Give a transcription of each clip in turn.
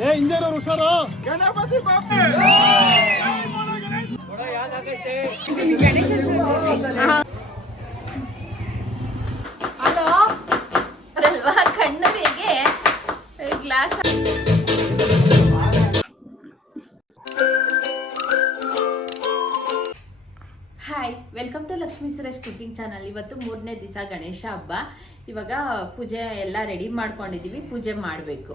ಏ ಇಂಜನವ್ರು ಹುಷಾರು. ಗಣಪತಿ ಬಾಪೆ ಹಲೋ ಅಲ್ವಾ ಕಣ್ಣರಿಗೆ glass. Hi, welcome to Lakshmi Suresh cooking channel. ಇವತ್ತು 3ನೇ ದಿವಸ ಗಣೇಶ ಹಬ್ಬ. ಇವಾಗ ಪೂಜೆ ಎಲ್ಲ ರೆಡಿ ಮಾಡ್ಕೊಂಡಿದ್ದೀವಿ, ಪೂಜೆ ಮಾಡಬೇಕು.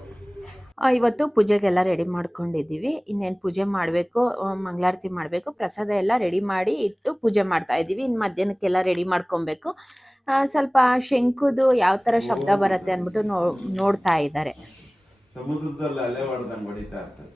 ಇವತ್ತು ಪೂಜೆಗೆಲ್ಲ ರೆಡಿ ಮಾಡ್ಕೊಂಡಿದ್ದೀವಿ. ಇನ್ನೇನು ಪೂಜೆ ಮಾಡಬೇಕು, ಮಂಗಳಾರತಿ ಮಾಡಬೇಕು, ಪ್ರಸಾದ ಎಲ್ಲ ರೆಡಿ ಮಾಡಿ ಇಟ್ಟು ಪೂಜೆ ಮಾಡ್ತಾ ಇದ್ದೀವಿ. ಇನ್ನು ಮಧ್ಯಾಹ್ನಕ್ಕೆಲ್ಲ ರೆಡಿ ಮಾಡ್ಕೊಬೇಕು. ಸ್ವಲ್ಪ ಶಂಕುದು ಯಾವ ಥರ ಶಬ್ದ ಬರುತ್ತೆ ಅಂದ್ಬಿಟ್ಟು ನೋಡ್ತಾ ಇದ್ದಾರೆ. ಸಮುದ್ರದಲ್ಲಿ ಅಲೆ ಹೊಡೆದಂಗೆ ಹೊಡಿತಾ ಇರ್ತದೆ.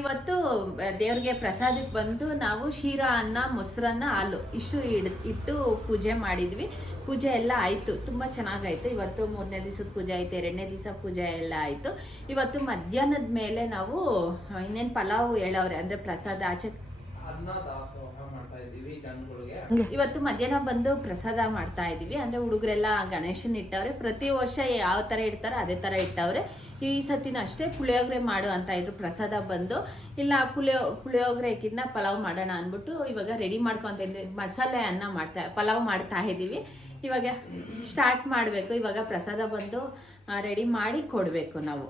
ಇವತ್ತು ದೇವ್ರಿಗೆ ಪ್ರಸಾದಕ್ಕೆ ಬಂದು ನಾವು ಶೀರಾ, ಅನ್ನ, ಮೊಸರನ್ನ, ಹಾಲು ಇಷ್ಟು ಇಟ್ಟು ಪೂಜೆ ಮಾಡಿದ್ವಿ. ಪೂಜೆ ಎಲ್ಲ ಆಯಿತು, ತುಂಬ ಚೆನ್ನಾಗಾಯಿತು. ಇವತ್ತು 3ನೇ ದಿವಸದ ಪೂಜೆ ಆಯಿತು, 2ನೇ ದಿವಸ ಪೂಜೆ ಎಲ್ಲ ಆಯಿತು. ಇವತ್ತು ಮಧ್ಯಾಹ್ನದ ಮೇಲೆ ನಾವು ಇನ್ನೇನು ಪಲಾವ್ ಹೇಳವ್ರೆ, ಅಂದರೆ ಪ್ರಸಾದ ಆಚೆ ಇವತ್ತು ಮಧ್ಯಾಹ್ನ ಬಂದು ಪ್ರಸಾದ ಮಾಡ್ತಾ ಇದೀವಿ. ಅಂದ್ರೆ ಹುಡುಗರೆಲ್ಲ ಗಣೇಶನ್ ಇಟ್ಟವ್ರೆ. ಪ್ರತಿ ವರ್ಷ ಯಾವ ತರ ಇಡ್ತಾರೋ ಅದೇ ತರ ಇಟ್ಟವ್ರೆ. ಈ ಸತಿನ ಅಷ್ಟೇ ಪುಳಿಯೋಗರೆ ಮಾಡು ಅಂತ ಇದ್ರು. ಪ್ರಸಾದ ಬಂದು ಇಲ್ಲ ಪುಳಿಯೋಗರೆಗಿನ್ನ ಪಲಾವ್ ಮಾಡೋಣ ಅಂದ್ಬಿಟ್ಟು ಇವಾಗ ರೆಡಿ ಮಾಡ್ಕೊಂತ ಇದ್ದೀವಿ. ಮಸಾಲೆ ಅನ್ನ ಪಲಾವ್ ಮಾಡ್ತಾ ಇದ್ದೀವಿ. ಇವಾಗ ಸ್ಟಾರ್ಟ್ ಮಾಡಬೇಕು. ಇವಾಗ ಪ್ರಸಾದ ಬಂದು ರೆಡಿ ಮಾಡಿ ಕೊಡಬೇಕು ನಾವು.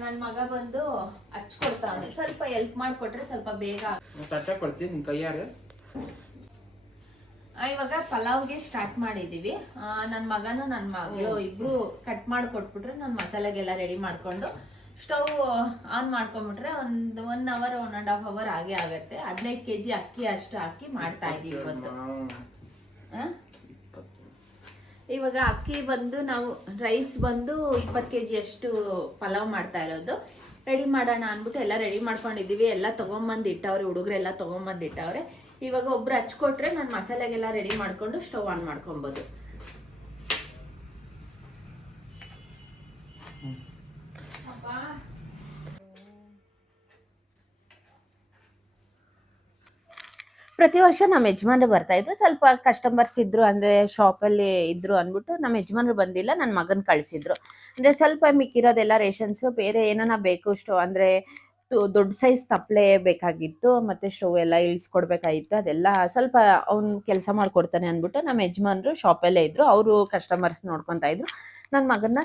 ನನ್ನ ಮಗ ಬಂದು ಹಚ್ಕೊಡ್ತಾವನೆ. ಸ್ವಲ್ಪ ಹೆಲ್ಪ್ ಮಾಡಿಕೊಟ್ರೆ ಸ್ವಲ್ಪ ಬೇಗ ಕೊಡ್ತೀನಿ ನಿನ್ ಕೈಯಾರೆ. ಇವಾಗ ಪಲಾವ್ಗೆ ಸ್ಟಾರ್ಟ್ ಮಾಡಿದೀವಿ. ನನ್ನ ಮಗನು ನನ್ನ ಮಗಳು ಇಬ್ರು ಕಟ್ ಮಾಡಿ ಕೊಟ್ಬಿಟ್ರೆ ನಾನು ಮಸಾಲೆಗೆಲ್ಲ ರೆಡಿ ಮಾಡ್ಕೊಂಡು ಸ್ಟವ್ ಆನ್ ಮಾಡ್ಕೊಂಡ್ಬಿಟ್ರೆ ಒಂದು 1 ಅವರ್ 1.5 ಅವರ್ ಆಗೇ ಆಗತ್ತೆ. 15 kg ಅಕ್ಕಿ ಅಷ್ಟು ಹಾಕಿ ಮಾಡ್ತಾ ಇದೀವಿ ಇವತ್ತು. ಇವಾಗ ಅಕ್ಕಿ ಬಂದು ನಾವು ರೈಸ್ ಬಂದು 20 kg ಅಷ್ಟು ಪಲಾವ್ ಮಾಡ್ತಾ ಇರೋದು. ರೆಡಿ ಮಾಡೋಣ ಅಂದ್ಬಿಟ್ಟು ಎಲ್ಲ ರೆಡಿ ಮಾಡ್ಕೊಂಡಿದ್ದೀವಿ. ಎಲ್ಲ ತೊಗೊಂಬಂದು ಇಟ್ಟವ್ರೆ, ಹುಡುಗರೆಲ್ಲ ತೊಗೊಂಬಂದು ಇಟ್ಟವ್ರೆ. ಇವಾಗ ಒಬ್ರು ಹಚ್ಕೊಟ್ರೆ ನಾನು ಮಸಾಲೆಗೆಲ್ಲ ರೆಡಿ ಮಾಡ್ಕೊಂಡು ಸ್ಟವ್ ಆನ್ ಮಾಡ್ಕೊಬೋದು. ಪ್ರತಿ ವರ್ಷ ನಮ್ಮ ಯಜಮಾನ್ರು ಬರ್ತಾ ಇದ್ರು. ಸ್ವಲ್ಪ ಕಸ್ಟಮರ್ಸ್ ಇದ್ರು, ಅಂದ್ರೆ ಶಾಪಲ್ಲಿ ಇದ್ರು ಅಂದ್ಬಿಟ್ಟು ನಮ್ಮ ಯಜಮಾನ್ರು ಬಂದಿಲ್ಲ, ನನ್ನ ಮಗನ್ ಕಳಿಸಿದ್ರು. ಅಂದ್ರೆ ಸ್ವಲ್ಪ ಮಿಕ್ಕಿರೋದೆಲ್ಲ ರೇಷನ್ಸ್, ಬೇರೆ ಏನಾನ ಬೇಕು ಸ್ಟವ್, ಅಂದ್ರೆ ದೊಡ್ಡ ಸೈಜ್ ತಪ್ಪಲೆ ಬೇಕಾಗಿತ್ತು, ಮತ್ತೆ ಸ್ಟವ್ ಎಲ್ಲ ಇಳಿಸ್ಕೊಡ್ಬೇಕಾಗಿತ್ತು. ಅದೆಲ್ಲ ಸ್ವಲ್ಪ ಅವ್ನು ಕೆಲಸ ಮಾಡ್ಕೊಡ್ತಾನೆ ಅಂದ್ಬಿಟ್ಟು ನಮ್ಮ ಯಜಮಾನ್ರು ಶಾಪಲ್ಲೇ ಇದ್ರು. ಅವರು ಕಸ್ಟಮರ್ಸ್ ನೋಡ್ಕೊತಾ ಇದ್ರು. ನನ್ನ ಮಗನ್ನ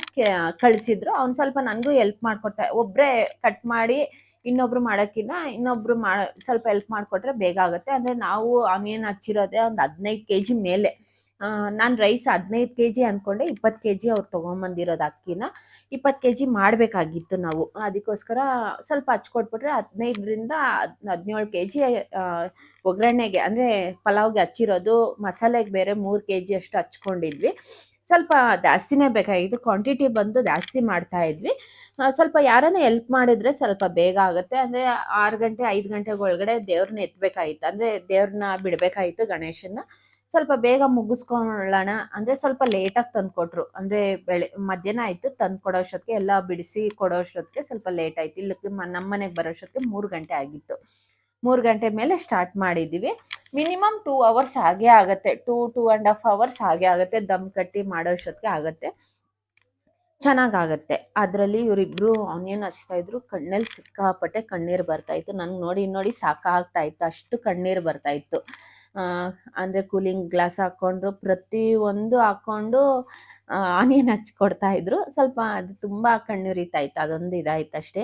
ಕಳಿಸಿದ್ರು. ಅವ್ನು ಸ್ವಲ್ಪ ನನಗೂ ಹೆಲ್ಪ್ ಮಾಡ್ಕೊಡ್ತಾ, ಒಬ್ರೇ ಕಟ್ ಮಾಡಿ ಇನ್ನೊಬ್ರು ಮಾಡೋಕ್ಕಿಂತ ಇನ್ನೊಬ್ರು ಸ್ವಲ್ಪ ಹೆಲ್ಪ್ ಮಾಡಿಕೊಟ್ರೆ ಬೇಗ ಆಗುತ್ತೆ. ಅಂದ್ರೆ ನಾವು ಆನಿಯನ್ ಹಚ್ಚಿರೋದೆ ಒಂದು 15 kg ಮೇಲೆ. ನಾನು ರೈಸ್ 15 kg ಅನ್ಕೊಂಡೆ, 20 kg ಅವ್ರು ತೊಗೊಂಬಂದಿರೋದು ಅಕ್ಕಿನ 20 kg ಮಾಡಬೇಕಾಗಿತ್ತು ನಾವು. ಅದಕ್ಕೋಸ್ಕರ ಸ್ವಲ್ಪ ಹಚ್ಕೊಟ್ಬಿಟ್ರೆ 15ರಿಂದ 17 kg ಒಗ್ಗರಣೆಗೆ, ಅಂದರೆ ಪಲಾವ್ಗೆ ಹಚ್ಚಿರೋದು. ಮಸಾಲೆಗೆ ಬೇರೆ 3 kg ಅಷ್ಟು ಹಚ್ಕೊಂಡಿದ್ವಿ. ಸ್ವಲ್ಪ ಜಾಸ್ತಿನೇ ಬೇಕಾಗಿತ್ತು, ಕ್ವಾಂಟಿಟಿ ಬಂದು ಜಾಸ್ತಿ ಮಾಡ್ತಾ ಇದ್ವಿ. ಸ್ವಲ್ಪ ಯಾರನ್ನ ಹೆಲ್ಪ್ ಮಾಡಿದ್ರೆ ಸ್ವಲ್ಪ ಬೇಗ ಆಗುತ್ತೆ. ಅಂದರೆ 6 ಗಂಟೆ 5 ಗಂಟೆಗೊಳಗಡೆ ದೇವ್ರನ್ನ ಎತ್ತಬೇಕಾಗಿತ್ತು, ಅಂದರೆ ದೇವ್ರನ್ನ ಬಿಡಬೇಕಾಗಿತ್ತು ಗಣೇಶನ್ನ. ಸ್ವಲ್ಪ ಬೇಗ ಮುಗಿಸ್ಕೊಳ್ಳೋಣ ಅಂದರೆ ಸ್ವಲ್ಪ ಲೇಟಾಗಿ ತಂದುಕೊಟ್ರು. ಅಂದರೆ ಮಧ್ಯಾಹ್ನ ಆಯಿತು, ತಂದು ಕೊಡೋಷ್ಟೊತ್ತಿಗೆ ಎಲ್ಲ ಬಿಡಿಸಿ ಕೊಡೋಷ್ಟೊತ್ತಿಗೆ ಸ್ವಲ್ಪ ಲೇಟ್ ಆಯಿತು. ಇಲ್ಲಕ್ಕೆ ನಮ್ಮ ಮನೆಗೆ ಬರೋಷ್ಟೊತ್ತಿಗೆ 3 ಗಂಟೆ ಆಗಿತ್ತು. 3 ಗಂಟೆ ಮೇಲೆ ಸ್ಟಾರ್ಟ್ ಮಾಡಿದ್ದೀವಿ. ಮಿನಿಮಮ್ 2 ಅವರ್ಸ್ ಆಗೇ ಆಗುತ್ತೆ. 2.5 ಅವರ್ಸ್ ಆಗೇ ಆಗುತ್ತೆ. ದಮ್ ಕಟ್ಟಿ ಮಾಡೋಷ್ಟೊತ್ತಿಗೆ ಆಗುತ್ತೆ, ಚೆನ್ನಾಗಾಗತ್ತೆ. ಅದರಲ್ಲಿ ಇವರಿಬ್ರು ಆನಿಯನ್ ಹಚ್ತಾ ಇದ್ರು. ಕಣ್ಣಲ್ಲಿ ಸಿಕ್ಕಾಪಟ್ಟೆ ಕಣ್ಣೀರು ಬರ್ತಾ ಇತ್ತು. ನಂಗೆ ನೋಡಿ ಸಾಕಾಗ್ತಾ ಇತ್ತು, ಅಷ್ಟು ಕಣ್ಣೀರು ಬರ್ತಾ ಇತ್ತು. ಅಂದರೆ ಕೂಲಿಂಗ್ ಗ್ಲಾಸ್ ಹಾಕ್ಕೊಂಡ್ರು ಪ್ರತಿಯೊಂದು ಹಾಕ್ಕೊಂಡು ಆನಿಯನ್ ಹಚ್ಕೊಡ್ತಾ ಇದ್ರು. ಸ್ವಲ್ಪ ಅದು ತುಂಬ ಕಣ್ಣುರಿತಾ ಇತ್ತು, ಅದೊಂದು ಇದಾಯ್ತು ಅಷ್ಟೇ.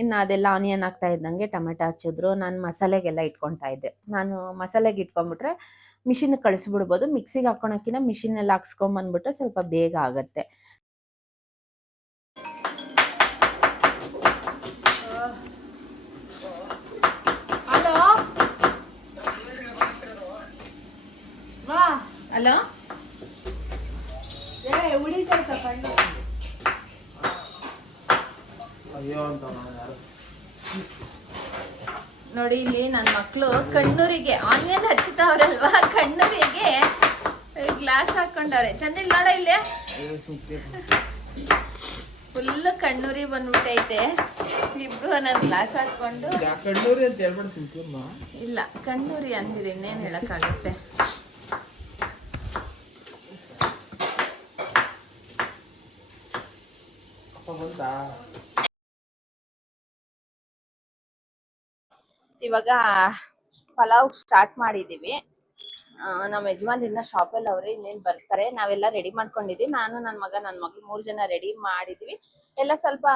ಇನ್ನು ಅದೆಲ್ಲ ಆನಿಯನ್ ಹಾಕ್ತಾ ಇದ್ದಂಗೆ ಟೊಮೆಟೊ ಹಚ್ಚಿದ್ರು. ನಾನು ಮಸಾಲೆಗೆಲ್ಲ ಇಟ್ಕೊತಾ ಇದ್ದೆ. ನಾನು ಮಸಾಲೆಗೆ ಇಟ್ಕೊಂಡ್ಬಿಟ್ರೆ ಮಿಷಿನ್ಗೆ ಕಳಿಸ್ಬಿಡ್ಬೋದು. ಮಿಕ್ಸಿಗೆ ಹಾಕ್ಕೊಳಕ್ಕಿಂತ ಮಿಷಿನಲ್ಲಿ ಹಾಕ್ಸ್ಕೊಂಬಂದ್ಬಿಟ್ರೆ ಸ್ವಲ್ಪ ಬೇಗ ಆಗುತ್ತೆ. ಹಲೋ ನೋಡಿ, ಇಲ್ಲಿ ನನ್ನ ಮಕ್ಕಳು ಕಣ್ಣೂರಿಗೆ ಆನಿಯನ್ ಹಚ್ಚುತ್ತವ್ರಲ್ವಾ, ಕಣ್ಣೂರಿಗೆ ಗ್ಲಾಸ್ ಹಾಕೊಂಡವ್ರೆ. ಚಂದಿಲ್ ನೋಡ ಇಲ್ಲಿ ಫುಲ್ ಕಣ್ಣೂರಿ ಬಂದ್ಬಿಟ್ಟೈತೆ. ಇಬ್ರು ನಾನು ಗ್ಲಾಸ್ ಹಾಕೊಂಡು ಕಣ್ಣೂರಿ ಅಂತ ಹೇಳ್ಬಿಡ್ತೀನಿ. ಇಲ್ಲ, ಕಣ್ಣೂರಿ ಅಂದಿರಿ, ಇನ್ನೇನು ಹೇಳಕ್ಕಾಗತ್ತೆ. ಇವಾಗ ಪಲಾವ್ ಸ್ಟಾರ್ಟ್ ಮಾಡಿದೀವಿ. ನಮ್ಮ ಯಜಮಾನ್ ಇನ್ನ ಶಾಪಲ್ಲಿ ಅವ್ರೆ, ಇನ್ನೇನ್ ಬರ್ತಾರೆ. ನಾವೆಲ್ಲ ರೆಡಿ ಮಾಡ್ಕೊಂಡಿದ್ವಿ. ನಾನು ನನ್ನ ಮಗಳು 3 ಜನ ರೆಡಿ ಮಾಡಿದ್ವಿ. ಎಲ್ಲ ಸ್ವಲ್ಪ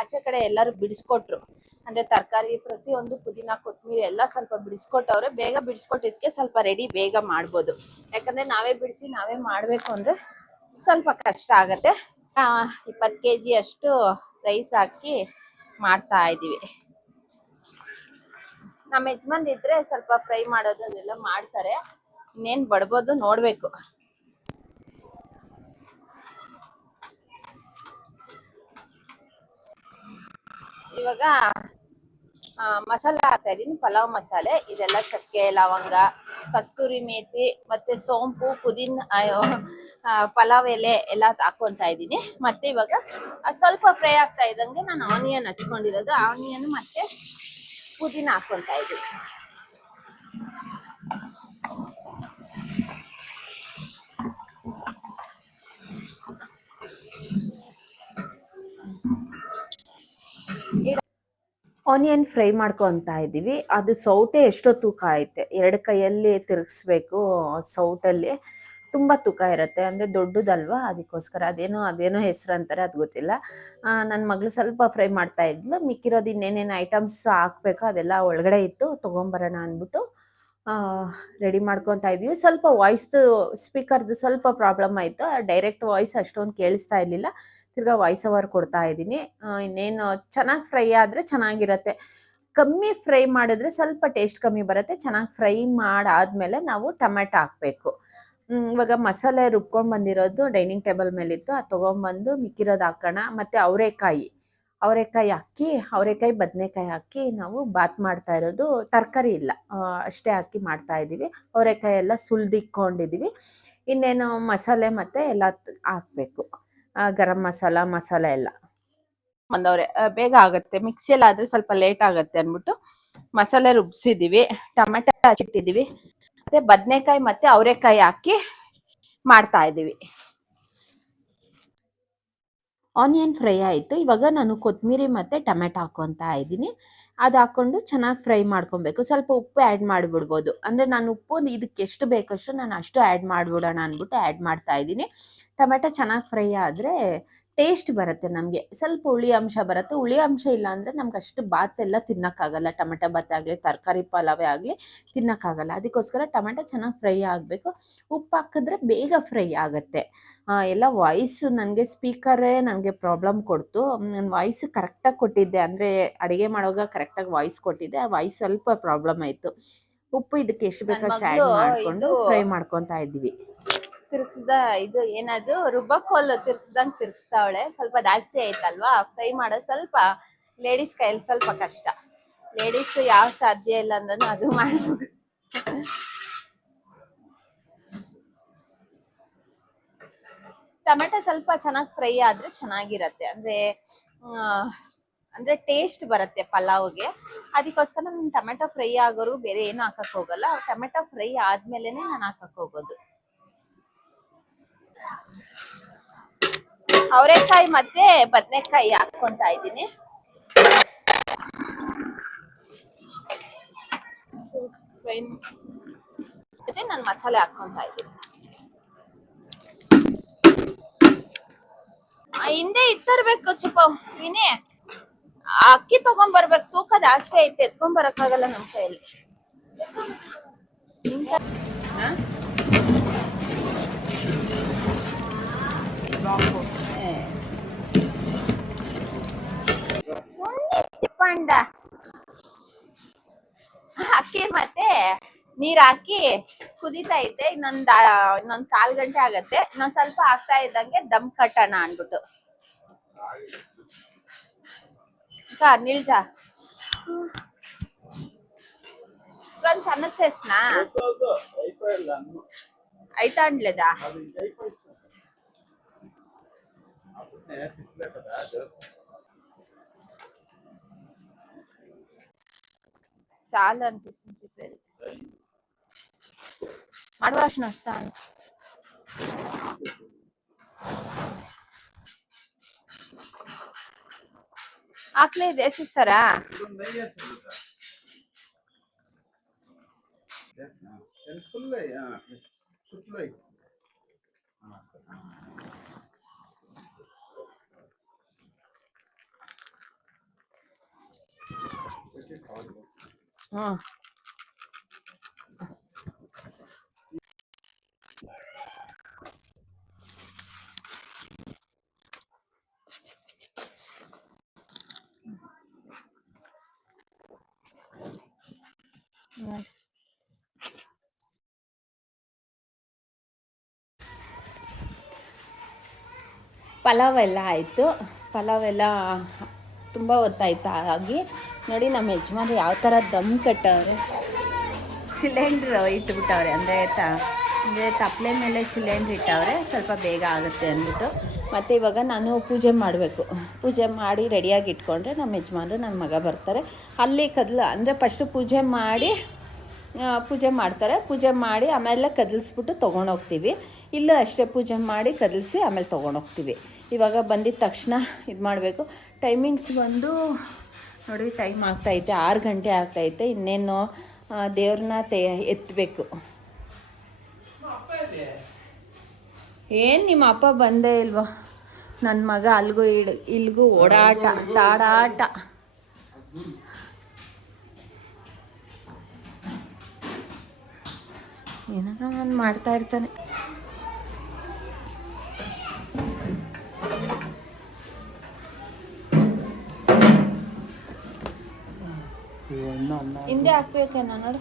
ಆಚೆ ಕಡೆ ಎಲ್ಲರೂ ಬಿಡಿಸ್ಕೊಟ್ರು. ಅಂದ್ರೆ ತರಕಾರಿ ಪ್ರತಿಯೊಂದು ಪುದೀನ ಕೊತ್ತಂಬರಿ ಎಲ್ಲ ಸ್ವಲ್ಪ ಬಿಡಿಸ್ಕೊಟ್ಟವ್ರೆ. ಬೇಗ ಬಿಡಿಸ್ಕೊಟ್ಟಿದ್ಕೆ ಸ್ವಲ್ಪ ರೆಡಿ ಬೇಗ ಮಾಡ್ಬೋದು. ಯಾಕಂದ್ರೆ ನಾವೇ ಬಿಡಿಸಿ ನಾವೇ ಮಾಡ್ಬೇಕು ಅಂದ್ರೆ ಸ್ವಲ್ಪ ಕಷ್ಟ ಆಗತ್ತೆ. 20 kg ಅಷ್ಟು ರೈಸ್ ಹಾಕಿ ಮಾಡ್ತಾ ಇದೀವಿ. ನಮ್ಮ ಯಜಮಾನ್ ಇದ್ರೆ ಸ್ವಲ್ಪ ಫ್ರೈ ಮಾಡೋದು ಅದೆಲ್ಲ ಮಾಡ್ತಾರೆ. ಇನ್ನೇನ್ ಬಡ್ಬೋದು ನೋಡ್ಬೇಕು. ಇವಾಗ ಮಸಾಲ ಹಾಕ್ತಾ ಇದೀನಿ, ಪಲಾವ್ ಮಸಾಲೆ. ಇದೆಲ್ಲ ಚಕ್ಕೆ, ಲವಂಗ, ಕಸ್ತೂರಿ ಮೇಥಿ, ಮತ್ತೆ ಸೋಂಪು, ಪಲಾವ್ ಎಲೆ ಎಲ್ಲ ಹಾಕೊಂತ ಇದೀನಿ. ಮತ್ತೆ ಇವಾಗ ಸ್ವಲ್ಪ ಫ್ರೈ ಆಗ್ತಾ ಇದ್ದಂಗೆ ನಾನು ಆನಿಯನ್ ಹಚ್ಕೊಂಡಿರೋದು, ಆನಿಯನ್ ಮತ್ತೆ ಪುದೀನ ಹಾಕೊಂತ ಇದೀನಿ. ಆನಿಯನ್ ಫ್ರೈ ಮಾಡ್ಕೊಂತ ಇದೀವಿ. ಅದು ಸೌಟೆ ಎಷ್ಟೋ ತೂಕ ಐತೆ, 2 ಕೈಯಲ್ಲಿ ತಿರುಗಿಸ್ಬೇಕು. ಸೌಟಲ್ಲಿ ತುಂಬಾ ತೂಕ ಇರುತ್ತೆ, ಅಂದ್ರೆ ದೊಡ್ಡದಲ್ವಾ, ಅದಕ್ಕೋಸ್ಕರ ಅದೇನೋ ಹೆಸರು ಅಂತಾರೆ, ಅದು ಗೊತ್ತಿಲ್ಲ. ನನ್ನ ಮಗಳು ಸ್ವಲ್ಪ ಫ್ರೈ ಮಾಡ್ತಾ ಇದ್ಲು. ಮಿಕ್ಕಿರೋದು ಇನ್ನೇನೇನು ಐಟಮ್ಸ್ ಹಾಕ್ಬೇಕು ಅದೆಲ್ಲ ಒಳಗಡೆ ಇತ್ತು, ತಗೊಂಬರೋಣ ಅಂದ್ಬಿಟ್ಟು ರೆಡಿ ಮಾಡ್ಕೊತಾ ಇದೀವಿ. ಸ್ವಲ್ಪ ವಾಯ್ಸ್ದು ಸ್ಪೀಕರ್ದು ಸ್ವಲ್ಪ ಪ್ರಾಬ್ಲಮ್ ಆಯ್ತು. ಡೈರೆಕ್ಟ್ ವಾಯ್ಸ್ ಅಷ್ಟೊಂದು ಕೇಳಿಸ್ತಾ ಇರ್ಲಿಲ್ಲ. ತಿರ್ಗಾ ವಾಯ್ಸ್ ಓವರ್ ಕೊಡ್ತಾ ಇದ್ದೀನಿ. ಇನ್ನೇನು ಚೆನ್ನಾಗಿ ಫ್ರೈ ಆದ್ರೆ ಚೆನ್ನಾಗಿರತ್ತೆ. ಕಮ್ಮಿ ಫ್ರೈ ಮಾಡಿದ್ರೆ ಸ್ವಲ್ಪ ಟೇಸ್ಟ್ ಕಮ್ಮಿ ಬರುತ್ತೆ. ಚೆನ್ನಾಗಿ ಫ್ರೈ ಮಾಡಾದ್ಮೇಲೆ ನಾವು ಟೊಮೆಟೊ ಹಾಕ್ಬೇಕು. ಇವಾಗ ಮಸಾಲೆ ರುಬ್ಕೊಂಡ್ ಬಂದಿರೋದು ಡೈನಿಂಗ್ ಟೇಬಲ್ ಮೇಲಿತ್ತು, ಅದು ತಗೊಂಡ್ಬಂದು ಮಿಕ್ಕಿರೋದು ಹಾಕೋಣ. ಮತ್ತೆ ಅವರೆಕಾಯಿ ಹಾಕಿ, ಅವರೆಕಾಯಿ ಬದನೆಕಾಯಿ ಹಾಕಿ ನಾವು ಬಾತ್ ಮಾಡ್ತಾ ಇರೋದು. ತರಕಾರಿ ಇಲ್ಲ, ಅಷ್ಟೇ ಹಾಕಿ ಮಾಡ್ತಾ ಇದೀವಿ. ಅವರೆಕಾಯಿ ಎಲ್ಲ ಸುಲ್ದಿಕ್ಕೊಂಡಿದೀವಿ. ಇನ್ನೇನು ಮಸಾಲೆ ಮತ್ತೆ ಎಲ್ಲ ಹಾಕ್ಬೇಕು, ಗರಂ ಮಸಾಲ ಎಲ್ಲ ಬಂದವ್ರೆ. ಬೇಗ ಆಗುತ್ತೆ, ಮಿಕ್ಸಿಯಲ್ಲಿ ಆದ್ರೆ ಸ್ವಲ್ಪ ಲೇಟ್ ಆಗುತ್ತೆ ಅನ್ಬಿಟ್ಟು ಮಸಾಲೆ ರುಬ್ಸಿದೀವಿ. ಟೊಮೆಟೊ ಹಚ್ಚಿಟ್ಟಿದೀವಿ, ಮತ್ತೆ ಬದನೆಕಾಯಿ ಮತ್ತೆ ಅವರೆಕಾಯಿ ಹಾಕಿ ಮಾಡ್ತಾ ಇದೀವಿ. ಆನಿಯನ್ ಫ್ರೈ ಆಯಿತು. ಇವಾಗ ನಾನು ಕೊತ್ತಂಬರಿ ಮತ್ತು ಟೊಮೆಟೊ ಹಾಕ್ಕೊತಾ ಇದ್ದೀನಿ. ಅದು ಹಾಕ್ಕೊಂಡು ಚೆನ್ನಾಗಿ ಫ್ರೈ ಮಾಡ್ಕೊಬೇಕು. ಸ್ವಲ್ಪ ಉಪ್ಪು ಆ್ಯಡ್ ಮಾಡಿಬಿಡ್ಬೋದು. ಅಂದರೆ ನಾನು ಉಪ್ಪು ಇದಕ್ಕೆ ಎಷ್ಟು ಬೇಕಷ್ಟು ನಾನು ಅಷ್ಟು ಆ್ಯಡ್ ಮಾಡಿಬಿಡೋಣ ಅಂದ್ಬಿಟ್ಟು ಆ್ಯಡ್ ಮಾಡ್ತಾ ಇದ್ದೀನಿ. ಟೊಮೆಟೊ ಚೆನ್ನಾಗಿ ಫ್ರೈ ಆದರೆ ಟೇಸ್ಟ್ ಬರುತ್ತೆ ನಮಗೆ. ಸ್ವಲ್ಪ ಹುಳಿ ಅಂಶ ಬರುತ್ತೆ. ಹುಳಿ ಅಂಶ ಇಲ್ಲ ಅಂದರೆ ನಮ್ಗೆ ಅಷ್ಟು ಬಾತ್ ಎಲ್ಲ ತಿನ್ನೋಕ್ಕಾಗಲ್ಲ. ಟೊಮೆಟೊ ಬಾತ್ ಆಗಲಿ, ತರಕಾರಿ ಪಲಾವೇ ಆಗಲಿ ತಿನ್ನೋಕ್ಕಾಗಲ್ಲ. ಅದಕ್ಕೋಸ್ಕರ ಟೊಮೆಟೊ ಚೆನ್ನಾಗಿ ಫ್ರೈ ಆಗಬೇಕು. ಉಪ್ಪು ಹಾಕಿದ್ರೆ ಬೇಗ ಫ್ರೈ ಆಗುತ್ತೆ. ಎಲ್ಲ ವಾಯ್ಸ್ ನನಗೆ ಸ್ಪೀಕರೇ ನನಗೆ ಪ್ರಾಬ್ಲಮ್ ಕೊಡ್ತು. ನಾನು ವಾಯ್ಸ್ ಕರೆಕ್ಟಾಗಿ ಕೊಟ್ಟಿದ್ದೆ, ಅಂದರೆ ಅಡುಗೆ ಮಾಡುವಾಗ ಕರೆಕ್ಟಾಗಿ ವಾಯ್ಸ್ ಕೊಟ್ಟಿದ್ದೆ. ಆ ವಾಯ್ಸ್ ಸ್ವಲ್ಪ ಪ್ರಾಬ್ಲಮ್ ಆಯಿತು. ಉಪ್ಪು ಇದಕ್ಕೆ ಎಷ್ಟು ಬೇಕಷ್ಟು ಆ್ಯಡ್ ಮಾಡಿಕೊಂಡು ಫ್ರೈ ಮಾಡ್ಕೊತಾ ಇದ್ವಿ. ಇದು ಏನದು ರುಬ್ಬಕೋಲು ತಿರ್ಗಿಸ್ದಂಗೆ ತಿರ್ಗಿಸ್ತಾವಳೆ. ಸ್ವಲ್ಪ ಜಾಸ್ತಿ ಆಯ್ತಲ್ವಾ ಫ್ರೈ ಮಾಡೋದು. ಸ್ವಲ್ಪ ಲೇಡೀಸ್ ಕೈಯಲ್ಲಿ ಸ್ವಲ್ಪ ಕಷ್ಟ. ಲೇಡೀಸ್ ಯಾವ ಸಾಧ್ಯ ಇಲ್ಲ ಅಂದ್ರೂ ಅದು ಮಾಡ್ಬೇಕು. ಟೊಮೆಟೊ ಸ್ವಲ್ಪ ಚೆನ್ನಾಗಿ ಫ್ರೈ ಆದ್ರೆ ಚೆನ್ನಾಗಿರತ್ತೆ. ಅಂದ್ರೆ ಟೇಸ್ಟ್ ಬರುತ್ತೆ ಪಲಾವ್ಗೆ. ಅದಕ್ಕೋಸ್ಕರ ನಾನು ಟೊಮೆಟೊ ಫ್ರೈ ಆಗೋರು ಬೇರೆ ಏನು ಹಾಕಕ್ ಹೋಗಲ್ಲ. ಟೊಮೆಟೊ ಫ್ರೈ ಆದ್ಮೇಲೆನೆ ನಾನು ಹಾಕಕ್ ಹೋಗೋದು. ಅವರೆಕಾಯಿ ಮತ್ತೆ ಬದನೆಕಾಯಿ ಹಾಕೊಂತ ಇದ್ದೀನಿ. ಅದಕ್ಕೆ ನಾನು ಮಸಾಲೆ ಹಾಕೊಂತಾ ಇದ್ದೀನಿ. ಹಿಂದೆ ಇತ್ತರ್ಬೇಕು ಚಿಪ್ಪ ನೀನೇ ಅಕ್ಕಿ ತಗೊಂಡ್ಬರ್ಬೇಕು, ತೂಕ ಜಾಸ್ತಿ ಐತೆ, ಎತ್ಕೊಂಡ್ ಬರಕ್ಕಾಗಲ್ಲ ನಮ್ ಕೈಯಲ್ಲಿ. ಪಂಡ ಅಕ್ಕಿ ಮತ್ತೆ ನೀರ್ ಹಾಕಿ ಕುದೀತಾ ಐತೆ. ಇನ್ನೊಂದ್ 1/4 ಗಂಟೆ ಆಗತ್ತೆ. ಇನ್ನೊಂದ್ ಸ್ವಲ್ಪ ಆಗ್ತಾ ಇದ್ದಂಗೆ ದಮ್ ಕಟ್ಟೋಣ ಅನ್ಬಿಟ್ಟು. ನಿಲ್ಜಾ సన్నది చేసినా అయితే అనలేదా చాలా అనిపిస్తుంది మడవాసన వస్తాను. ఆకలి వేసిస్తారా? ಪಲಾವ್ ಎಲ್ಲ ಆಯಿತು. ಪಲಾವ್ ಎಲ್ಲ ತುಂಬ ಹೊತ್ತಾಯ್ತು ಆಗಿ. ನೋಡಿ ನಮ್ಮ ಯಜಮಾನ್ರು ಯಾವ ಥರ ದಮ್ ಕಟ್ಟವ್ರೆ. ಸಿಲಿಂಡ್ರ್ ಇಟ್ಬಿಟ್ಟವ್ರೆ, ಅಂದರೆ ತಪ್ಪಲೆ ಮೇಲೆ ಸಿಲಿಂಡ್ರ್ ಇಟ್ಟವ್ರೆ, ಸ್ವಲ್ಪ ಬೇಗ ಆಗುತ್ತೆ ಅಂದ್ಬಿಟ್ಟು. ಮತ್ತು ಇವಾಗ ನಾನು ಪೂಜೆ ಮಾಡಬೇಕು. ಪೂಜೆ ಮಾಡಿ ರೆಡಿಯಾಗಿ ಇಟ್ಕೊಂಡ್ರೆ ನಮ್ಮ ಯಜಮಾನ್ರು ನನ್ನ ಮಗ ಬರ್ತಾರೆ. ಅಲ್ಲಿ ಅಂದರೆ ಫಸ್ಟು ಪೂಜೆ ಮಾಡ್ತಾರೆ. ಪೂಜೆ ಮಾಡಿ ಆಮೇಲೆ ಕದಲಿಸ್ಬಿಟ್ಟು ತೊಗೊಂಡೋಗ್ತೀವಿ. ಇಲ್ಲೂ ಅಷ್ಟೇ, ಪೂಜೆ ಮಾಡಿ ಕದಲಿಸಿ ಆಮೇಲೆ ತೊಗೊಂಡೋಗ್ತೀವಿ. ಇವಾಗ ಬಂದಿದ್ದ ತಕ್ಷಣ ಇದು ಮಾಡಬೇಕು. ಟೈಮಿಂಗ್ಸ್ ಬಂದು ನೋಡಿ, ಟೈಮ್ ಆಗ್ತಾಯಿದೆ, 6 ಗಂಟೆ ಆಗ್ತಾಯಿದೆ. ಇನ್ನೇನು ದೇವ್ರನ್ನ ಎತ್ತಬೇಕು. ಏನು ನಿಮ್ಮ ಅಪ್ಪ ಬಂದೇ ಇಲ್ವೋ? ನನ್ನ ಮಗ ಅಲ್ಗೂ ಇಲ್ಗೂ ಓಡಾಟ ತಾಡಾಟ. ಏನಾರ ಒಂದು ಮಾಡ್ತಾ ಇರ್ತಾನೆ. ಹಿಂದೆ ಹಾಕ್ಬೇಕೇನೋ ನೋಡು,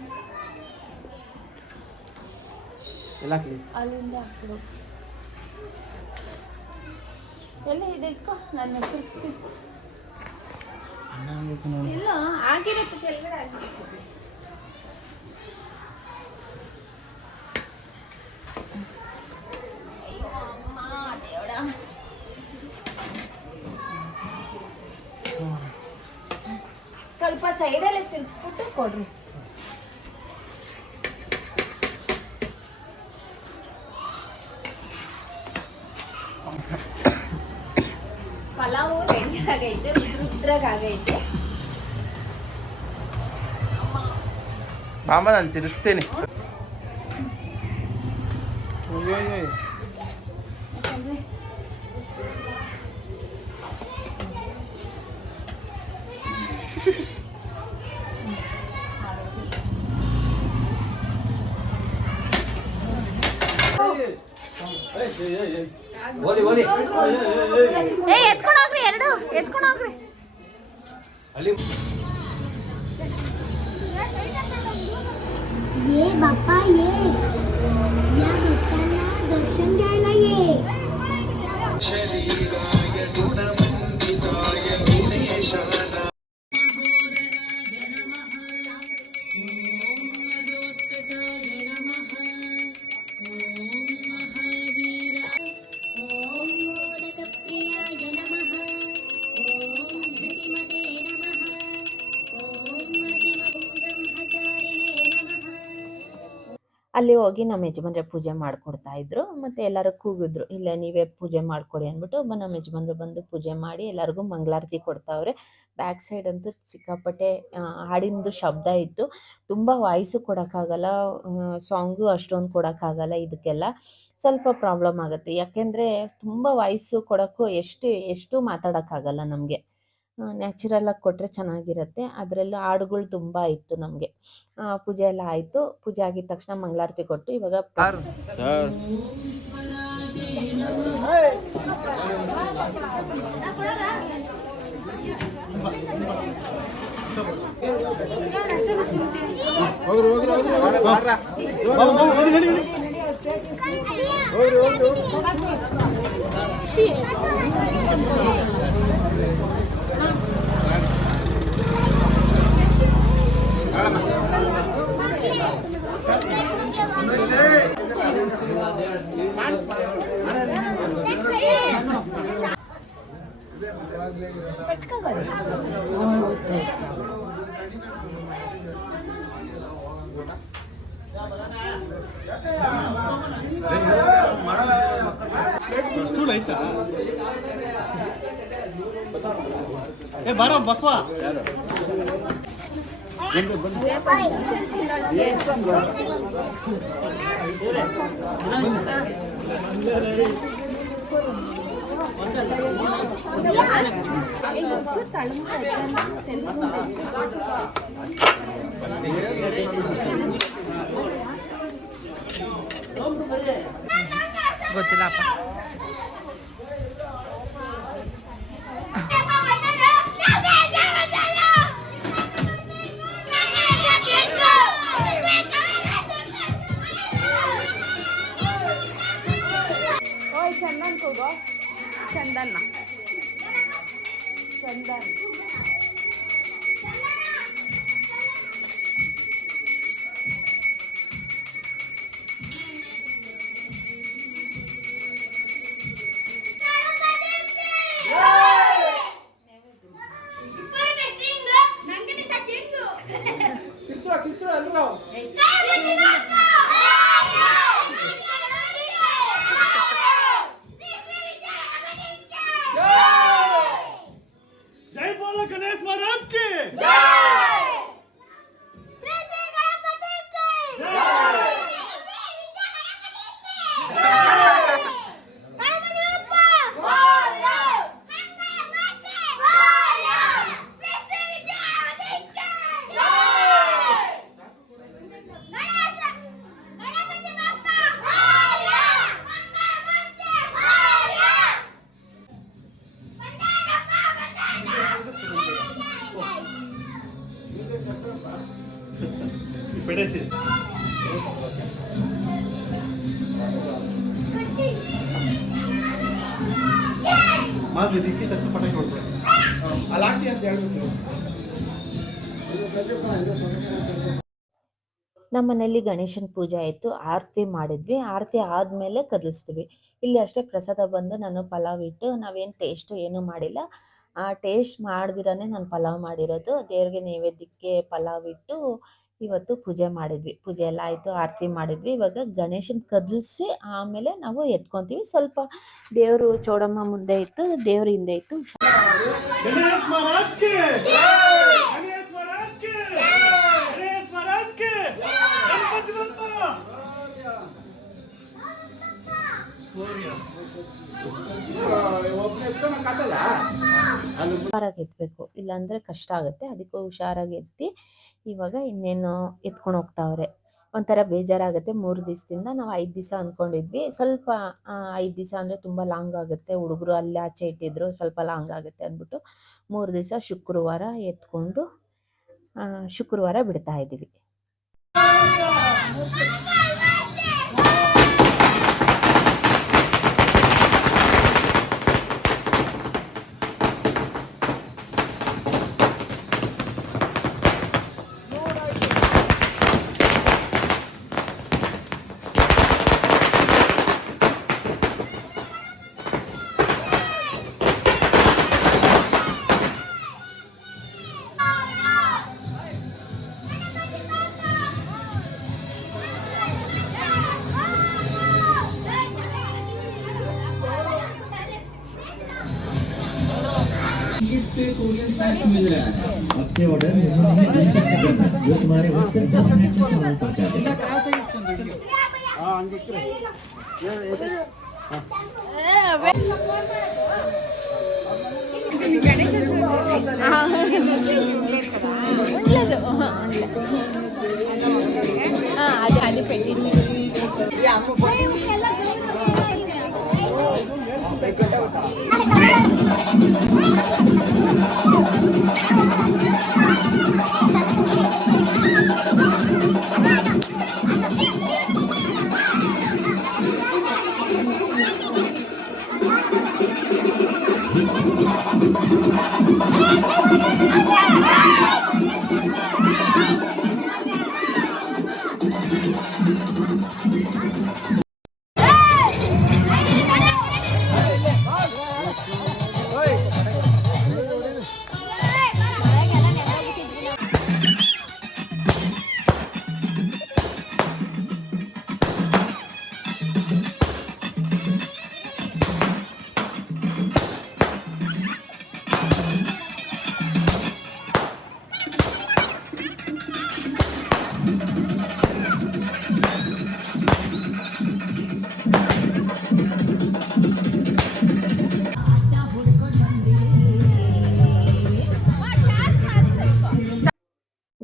ಅಲ್ಲಿಂದ ಹಾಕ್ಬೇಕು. ಎಲ್ಲ ಇದೆ ಇಟ್ಕೋ, ನಾನು ತಿರ್ಗಿಸ್ತೀನಿ. ಇಲ್ಲ ಆಗಿರುತ್ತೆ, ಕೆಳಗಡೆ ಆಗಿರುತ್ತೆ. ಅಯ್ಯೋ ಅಮ್ಮ ದೇವಡ. ಸ್ವಲ್ಪ ಸೈಡಲ್ಲೇ ತಿರ್ಗಿಸ್ಬಿಟ್ಟು ಕೊಡ್ರಿ. ಪಲಾವು ರೆಡಿ ಆಗೈತೆ, ರುದ್ರಾಗೈತೆ. ಮಾಮ ನಾನು ತಿರ್ಗಿಸ್ತೀನಿ. ಎತ್ಕೊಂಡೋಗ್ರಿ, ಎರಡು ಎತ್ಕೊಂಡೋಗ್ರಿ. ये बाप्पा ये या भक्तांना दर्शन द्यायला ये. ಅಲ್ಲಿ ಹೋಗಿ ನಮ್ಮ ಯಜಮಾನ್ರೆ ಪೂಜೆ ಮಾಡ್ಕೊಡ್ತಾ ಇದ್ರು. ಮತ್ತೆ ಎಲ್ಲರೂ ಕೂಗಿದ್ರು, ಇಲ್ಲ ನೀವೇ ಪೂಜೆ ಮಾಡ್ಕೊಡಿ ಅಂದ್ಬಿಟ್ಟು ನಮ್ಮ ಯಜಮಾನ್ರು ಬಂದು ಪೂಜೆ ಮಾಡಿ ಎಲ್ಲರಿಗೂ ಮಂಗಳಾರತಿ ಕೊಡ್ತಾವ್ರೆ. ಬ್ಯಾಕ್ ಸೈಡ್ ಅಂತೂ ಸಿಕ್ಕಾಪಟ್ಟೆ ಹಾಡಿಂದು ಶಬ್ದ ಇತ್ತು. ತುಂಬ ವಾಯ್ಸು ಕೊಡೋಕ್ಕಾಗಲ್ಲ, ಸಾಂಗು ಅಷ್ಟೊಂದು ಕೊಡೋಕ್ಕಾಗಲ್ಲ. ಇದಕ್ಕೆಲ್ಲ ಸ್ವಲ್ಪ ಪ್ರಾಬ್ಲಮ್ ಆಗುತ್ತೆ. ಯಾಕೆಂದರೆ ತುಂಬ ವಾಯ್ಸು ಕೊಡೋಕ್ಕೂ ಎಷ್ಟು ಮಾತಾಡೋಕ್ಕಾಗಲ್ಲ ನಮಗೆ. ನ್ಯಾಚುರಲಾಗಿ ಕೊಟ್ಟರೆ ಚೆನ್ನಾಗಿರುತ್ತೆ. ಅದರಲ್ಲೂ ಹಾಡುಗಳು ತುಂಬ ಇತ್ತು ನಮಗೆ. ಪೂಜೆ ಎಲ್ಲ ಆಯಿತು. ಪೂಜೆ ಆಗಿದ ತಕ್ಷಣ ಮಂಗಳಾರತಿ ಕೊಟ್ಟು ಇವಾಗ ಸ್ಟೂಲ್ ಐತಾ? ಏ ಬಾರ ಬಸವ. ಗೊತ್ತಿಲ್ಲಪ್ಪ. ಚಂದನ್ ಕೂಗೋ, ಚಂದನ್ जय बोलो गणेश महाराज की पेड़े से ಮಾಸ್ ಇದಕ್ಕೆ ಕಷ್ಟ ಪಟಾಕಿ ಹೊಡ್ತಾರೆ ಅಲಾಟಿ ಅಂತ ಹೇಳ್ಬಿಟ್ಟು ನಮ್ಮ ಮನೇಲಿ ಗಣೇಶನ ಪೂಜೆ ಆಯಿತು. ಆರತಿ ಮಾಡಿದ್ವಿ. ಆರತಿ ಆದಮೇಲೆ ಕದಲಿಸ್ತೀವಿ. ಇಲ್ಲಿ ಅಷ್ಟೇ ಪ್ರಸಾದ ಬಂದು ನಾನು ಪಲಾವ್ ಇಟ್ಟು ನಾವೇನು ಟೇಸ್ಟು ಏನೂ ಮಾಡಿಲ್ಲ. ಟೇಸ್ಟ್ ಮಾಡ್ದಿರನೇ ನಾನು ಪಲಾವ್ ಮಾಡಿರೋದು. ದೇವ್ರಿಗೆ ನೈವೇದ್ಯಕ್ಕೆ ಪಲಾವ್ ಇಟ್ಟು ಇವತ್ತು ಪೂಜೆ ಮಾಡಿದ್ವಿ. ಪೂಜೆ ಎಲ್ಲ ಆಯಿತು, ಆರತಿ ಮಾಡಿದ್ವಿ. ಇವಾಗ ಗಣೇಶನ ಕದಲಿಸಿ ಆಮೇಲೆ ನಾವು ಎತ್ಕೊತೀವಿ. ಸ್ವಲ್ಪ ದೇವರು ಚೌಡಮ್ಮ ಮುಂದೆ ಇತ್ತು, ದೇವ್ರ ಹಿಂದೆ ಇತ್ತು. गणेश महाराज के गणेश महाराज के गणेश महाराज के गणपति बप्पा ಹುಷಾರಾಗಿ ಎತ್ತಬೇಕು, ಇಲ್ಲಾಂದರೆ ಕಷ್ಟ ಆಗುತ್ತೆ. ಅದಕ್ಕೆ ಹುಷಾರಾಗಿ ಎತ್ತಿ ಇವಾಗ ಇನ್ನೇನು ಎತ್ಕೊಂಡು ಹೋಗ್ತಾವ್ರೆ. ಒಂಥರ ಬೇಜಾರಾಗುತ್ತೆ. 3 ದಿವಸದಿಂದ ನಾವು 5 ದಿವಸ ಅಂದ್ಕೊಂಡಿದ್ವಿ. ಸ್ವಲ್ಪ 5 ದಿವಸ ಅಂದರೆ ತುಂಬ ಲಾಂಗ್ ಆಗುತ್ತೆ. ಹುಡುಗರು ಅಲ್ಲಿ ಆಚೆ ಇಟ್ಟಿದ್ರು, ಸ್ವಲ್ಪ ಲಾಂಗ್ ಆಗುತ್ತೆ ಅಂದ್ಬಿಟ್ಟು 3 ದಿವಸ ಶುಕ್ರವಾರ ಎತ್ಕೊಂಡು ಶುಕ್ರವಾರ ಬಿಡ್ತಾ ಇದ್ದೀವಿ. ब्लिंकिट पे कोरियन स्नैक्स मिल रहा है। अब से ऑर्डर मुझे नहीं करना, वो तुम्हारे घर तक 10 मिनट में सामान पहुंचा देगा। ఉండలేదు అది పెట్టింది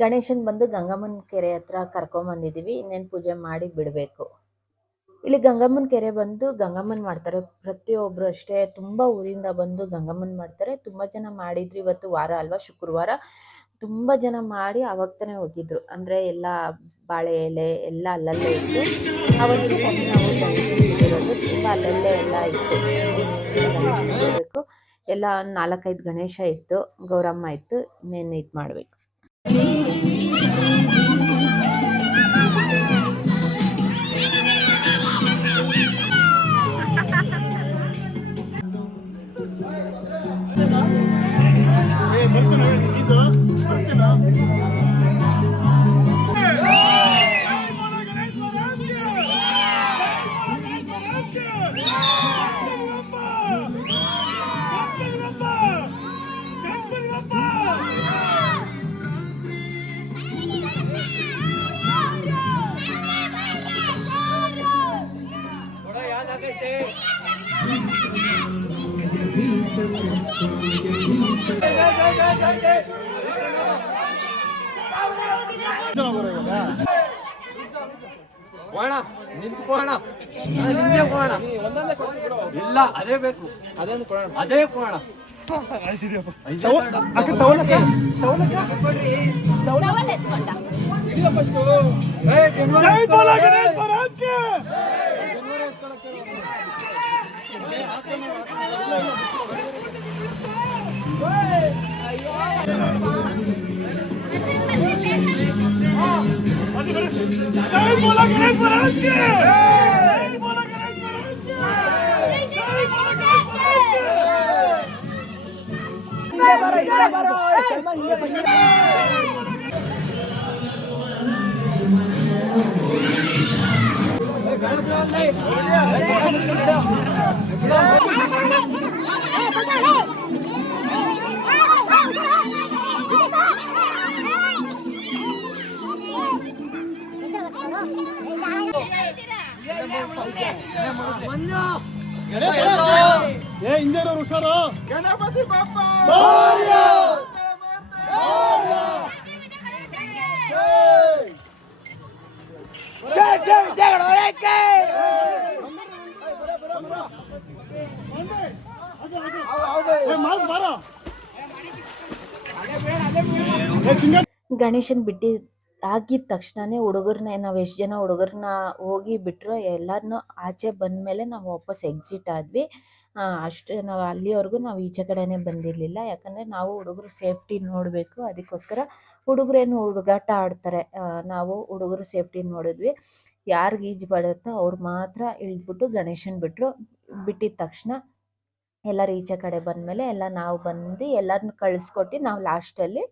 ಗಣೇಶನ್ ಬಂದು ಗಂಗಮ್ಮನ ಕೆರೆ ಹತ್ರ ಕರ್ಕೊಂಬಂದಿದ್ದೀವಿ. ಇನ್ನೇನು ಪೂಜೆ ಮಾಡಿ ಬಿಡಬೇಕು. ಇಲ್ಲಿ ಗಂಗಮ್ಮನ ಕೆರೆ ಬಂದು ಗಂಗಮ್ಮನ್ ಮಾಡ್ತಾರೆ. ಪ್ರತಿಯೊಬ್ರು ಅಷ್ಟೇ ತುಂಬ ಊರಿಂದ ಬಂದು ಗಂಗಮ್ಮನ್ ಮಾಡ್ತಾರೆ. ತುಂಬ ಜನ ಮಾಡಿದ್ರು. ಇವತ್ತು ವಾರ ಅಲ್ವಾ, ಶುಕ್ರವಾರ ತುಂಬ ಜನ ಮಾಡಿ ಆವಾಗ ತಾನೇ ಹೋಗಿದ್ರು. ಅಂದರೆ ಎಲ್ಲ ಬಾಳೆ ಎಲೆ ಎಲ್ಲ ಅಲ್ಲಲ್ಲೇ ಇತ್ತು. ಅವತ್ತು ಸಣ್ಣ ನಾವು ಗಣೇಶನಿರೋದು ತುಂಬ ಅಲ್ಲಲ್ಲೇ ಎಲ್ಲ ಇತ್ತು. ಗಣೇಶನ ಇರಬೇಕು ಎಲ್ಲ 4-5 ಗಣೇಶ ಇತ್ತು, ಗೌರಮ್ಮ ಇತ್ತು. ಇನ್ನೇನು ಇದು ಮಾಡಬೇಕು. ಕೋಣ ನಿಂತ್ಕೋಣ, ನಿಂಗೆ ಕೋಣ ಇಲ್ಲ, ಅದೇ ಬೇಕು, ಅದೇ ಕೋಣ. ಗಣಪತಿ ಬಪ್ಪ ಗಣೇಶನ್ ಬಿಟ್ಟಿ ಆಗಿದ ತಕ್ಷಣನೇ ಹುಡುಗರನ್ನ ನಾವು ಎಷ್ಟು ಜನ ಹುಡುಗರನ್ನ ಹೋಗಿ ಬಿಟ್ಟರು. ಎಲ್ಲರನ್ನೂ ಆಚೆ ಬಂದಮೇಲೆ ನಾವು ವಾಪಸ್ ಎಕ್ಸಿಟ್ ಆದ್ವಿ. ಅಷ್ಟೇ, ನಾವು ಅಲ್ಲಿವರೆಗೂ ನಾವು ಈಚೆ ಕಡೆನೇ ಬಂದಿರಲಿಲ್ಲ. ಯಾಕಂದರೆ ನಾವು ಹುಡುಗರು ಸೇಫ್ಟಿ ನೋಡಬೇಕು. ಅದಕ್ಕೋಸ್ಕರ ಹುಡುಗರೇನು ಹುಡುಗಾಟ ಆಡ್ತಾರೆ, ನಾವು ಹುಡುಗರು ಸೇಫ್ಟಿ ನೋಡಿದ್ವಿ. ಯಾರಿಗೆ ಈಜು ಬರುತ್ತೋ ಅವ್ರು ಮಾತ್ರ ಇಳಿದ್ಬಿಟ್ಟು ಗಣೇಶನ್ ಬಿಟ್ಟರು. ಬಿಟ್ಟಿದ ತಕ್ಷಣ ಎಲ್ಲರೂ ಈಚೆ ಕಡೆ ಬಂದಮೇಲೆ ಎಲ್ಲ ನಾವು ಬಂದು ಎಲ್ಲರನ್ನೂ ಕಳಿಸ್ಕೊಟ್ಟು ನಾವು ಲಾಸ್ಟಲ್ಲಿ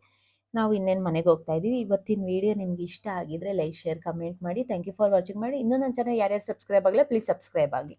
ನಾವು ಇನ್ನೇನು ಮನೆಗೆ ಹೋಗ್ತಾ ಇದ್ದೀವಿ. ಇವತ್ತಿನ ವಿಡಿಯೋ ನಿಮ್ಗೆ ಇಷ್ಟ ಆಗಿದ್ರೆ ಲೈಕ್, ಶೇರ್, ಕಮೆಂಟ್ ಮಾಡಿ. ಥ್ಯಾಂಕ್ ಯು ಫಾರ್ ವಾಚಿಂಗ್ ಮಾಡಿ. ಇನ್ನೂ ನನ್ನ ಚಾನಲ್ ಯಾರ್ಯಾರು ಸಬ್ಸ್ಕ್ರೈಬ್ ಆಗಿಲ್ಲ ಪ್ಲೀಸ್ ಸಬ್ಸ್ಕ್ರೈಬ್ ಆಗಿ.